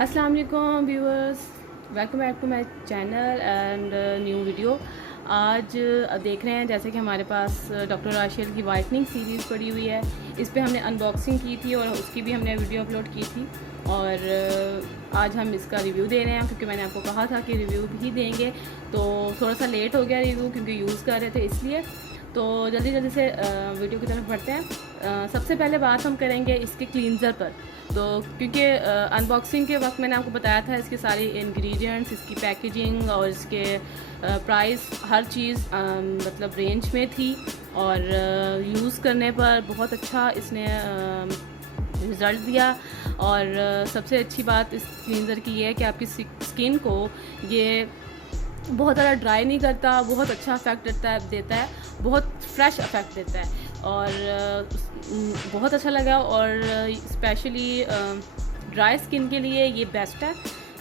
अस्सलाम वालेकुम viewers, welcome back to my channel and new video. आज देख रहे हैं जैसे कि हमारे पास डॉक्टर राशियल की वाइटनिंग सीरीज़ पड़ी हुई है। इस पे हमने अनबॉक्सिंग की थी और उसकी भी हमने वीडियो अपलोड की थी और आज हम इसका रिव्यू दे रहे हैं क्योंकि मैंने आपको कहा था कि रिव्यू भी देंगे, तो थोड़ा सा लेट हो गया रिव्यू क्योंकि यूज़ कर रहे थे इसलिए। तो जल्दी जल्दी से वीडियो की तरफ बढ़ते हैं। सबसे पहले बात हम करेंगे इसके क्लींजर पर। तो क्योंकि अनबॉक्सिंग के वक्त मैंने आपको बताया था इसके सारे इंग्रेडिएंट्स, इसकी पैकेजिंग और इसके प्राइस, हर चीज़ मतलब रेंज में थी और यूज़ करने पर बहुत अच्छा इसने रिज़ल्ट दिया। और सबसे अच्छी बात इस क्लींजर की ये है कि आपकी स्किन को ये बहुत ज़्यादा ड्राई नहीं करता, बहुत अच्छा इफेक्ट देता है, बहुत फ्रेश इफेक्ट देता है और बहुत अच्छा लगा। और स्पेशली ड्राई स्किन के लिए ये बेस्ट है,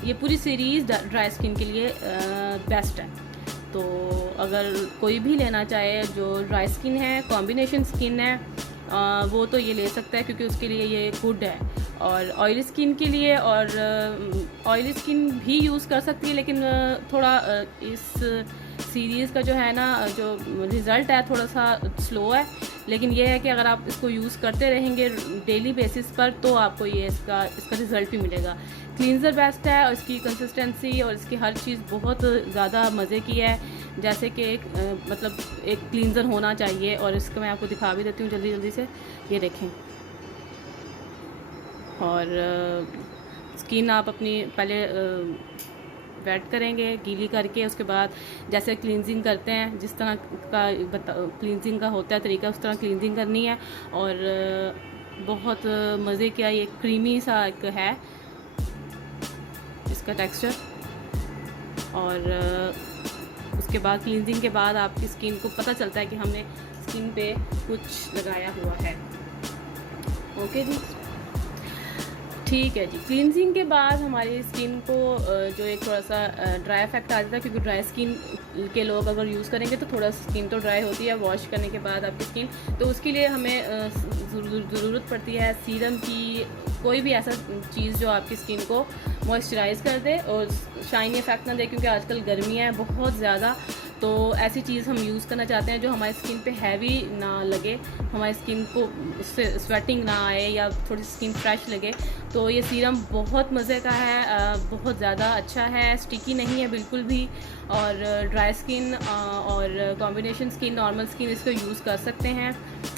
ये पूरी सीरीज़ ड्राई स्किन के लिए बेस्ट है। तो अगर कोई भी लेना चाहे जो ड्राई स्किन है, कॉम्बिनेशन स्किन है, वो तो ये ले सकता है क्योंकि उसके लिए ये गुड है। और ऑयली स्किन के लिए और ऑयली स्किन भी यूज़ कर सकती है, लेकिन थोड़ा इस सीरीज़ का जो है ना, जो रिज़ल्ट है थोड़ा सा स्लो है। लेकिन ये है कि अगर आप इसको यूज़ करते रहेंगे डेली बेसिस पर तो आपको ये इसका रिज़ल्ट भी मिलेगा। क्लींजर बेस्ट है और इसकी कंसिस्टेंसी और इसकी हर चीज़ बहुत ज़्यादा मज़े की है, जैसे कि एक मतलब एक क्लींजर होना चाहिए। और इसको मैं आपको दिखा भी देती हूँ जल्दी जल्दी से, ये देखें। और स्किन आप अपनी पहले वेट करेंगे गीली करके, उसके बाद जैसे क्लींजिंग करते हैं जिस तरह का क्लींजिंग का होता है तरीका, उस तरह क्लींजिंग करनी है। और बहुत मज़े का ये क्रीमी सा एक है इसका टेक्सचर। और उसके बाद क्लींजिंग के बाद आपकी स्किन को पता चलता है कि हमने स्किन पे कुछ लगाया हुआ है। ओके जी, ठीक है जी। क्लींजिंग के बाद हमारी स्किन को जो एक थोड़ा सा ड्राई इफेक्ट आ जाता है, क्योंकि ड्राई स्किन के लोग अगर यूज़ करेंगे तो थोड़ा स्किन तो ड्राई होती है वॉश करने के बाद आपकी स्किन, तो उसके लिए हमें ज़रूरत पड़ती है सीरम की, कोई भी ऐसा चीज़ जो आपकी स्किन को मॉइस्चराइज़ कर दे और शाइनी इफेक्ट ना दे, क्योंकि आजकल गर्मियाँ हैं बहुत ज़्यादा। तो ऐसी चीज़ हम यूज़ करना चाहते हैं जो हमारी स्किन पे हैवी ना लगे, हमारी स्किन को उससे स्वेटिंग ना आए या थोड़ी स्किन फ्रेश लगे। तो ये सीरम बहुत मज़े का है, बहुत ज़्यादा अच्छा है, स्टिकी नहीं है बिल्कुल भी। और ड्राई स्किन और कॉम्बिनेशन स्किन, नॉर्मल स्किन इसको यूज़ कर सकते हैं,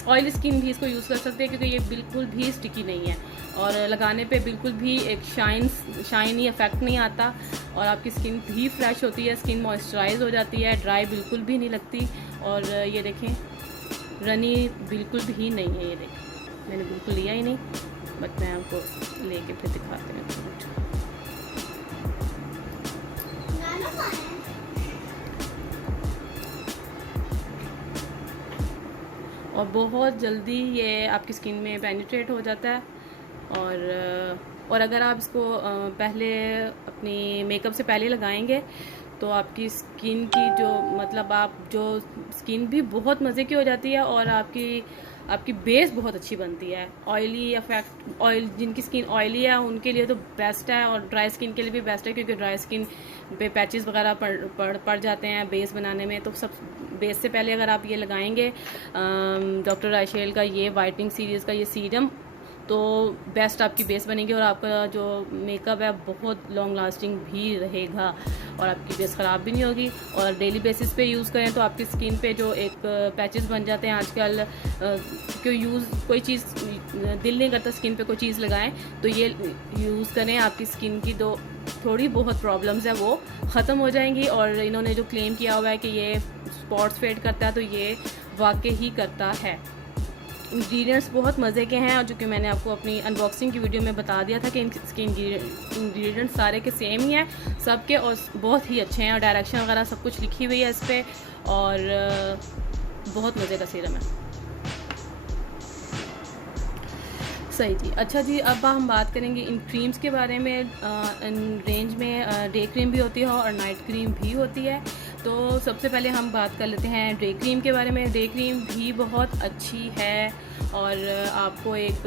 ऑयली स्किन भी इसको यूज़ कर सकते हैं, क्योंकि ये बिल्कुल भी स्टिकी नहीं है और लगाने पे बिल्कुल भी एक शाइनी इफेक्ट नहीं आता और आपकी स्किन भी फ्रेश होती है, स्किन मॉइस्चराइज हो जाती है, ड्राई बिल्कुल भी नहीं लगती। और ये देखें, रनी बिल्कुल भी नहीं है। ये देखें, मैंने बिल्कुल लिया ही नहीं, बट मैं आपको लेके फिर दिखाते हैं। और बहुत जल्दी ये आपकी स्किन में पेनिट्रेट हो जाता है। और अगर आप इसको पहले अपनी मेकअप से पहले लगाएंगे तो आपकी स्किन की जो मतलब आप जो स्किन भी बहुत मज़े की हो जाती है और आपकी बेस बहुत अच्छी बनती है। जिनकी स्किन ऑयली है उनके लिए तो बेस्ट है और ड्राई स्किन के लिए भी बेस्ट है, क्योंकि ड्राई स्किन पे पैचेस वगैरह पड़ जाते हैं बेस बनाने में। तो सब बेस से पहले अगर आप ये लगाएंगे डॉक्टर राशियल का ये वाइटनिंग सीरीज़ का ये सीरम, तो बेस्ट आपकी बेस बनेगी और आपका जो मेकअप है बहुत लॉन्ग लास्टिंग भी रहेगा और आपकी बेस ख़राब भी नहीं होगी। और डेली बेसिस पे यूज़ करें तो आपकी स्किन पे जो एक पैचेस बन जाते हैं आजकल, कोई चीज़ दिल नहीं करता स्किन पे कोई चीज़ लगाएं, तो ये यूज़ करें, आपकी स्किन की जो थोड़ी बहुत प्रॉब्लम्स है वो ख़त्म हो जाएंगी। और इन्होंने जो क्लेम किया हुआ है कि ये स्पॉट्स फेड करता है, तो ये वाकई ही करता है। इंग्रेडिएंट्स बहुत मज़े के हैं और जो कि मैंने आपको अपनी अनबॉक्सिंग की वीडियो में बता दिया था कि इसके इंग्रेडिएंट्स सारे के सेम ही हैं सबके और बहुत ही अच्छे हैं और डायरेक्शन वगैरह सब कुछ लिखी हुई है इस पर और बहुत मज़े का सीरम है। सही जी। अच्छा जी, अब हम बात करेंगे इन क्रीम्स के बारे में। इन रेंज में डे क्रीम भी होती है और नाइट क्रीम भी होती है। तो सबसे पहले हम बात कर लेते हैं डे क्रीम के बारे में। डे क्रीम भी बहुत अच्छी है और आपको एक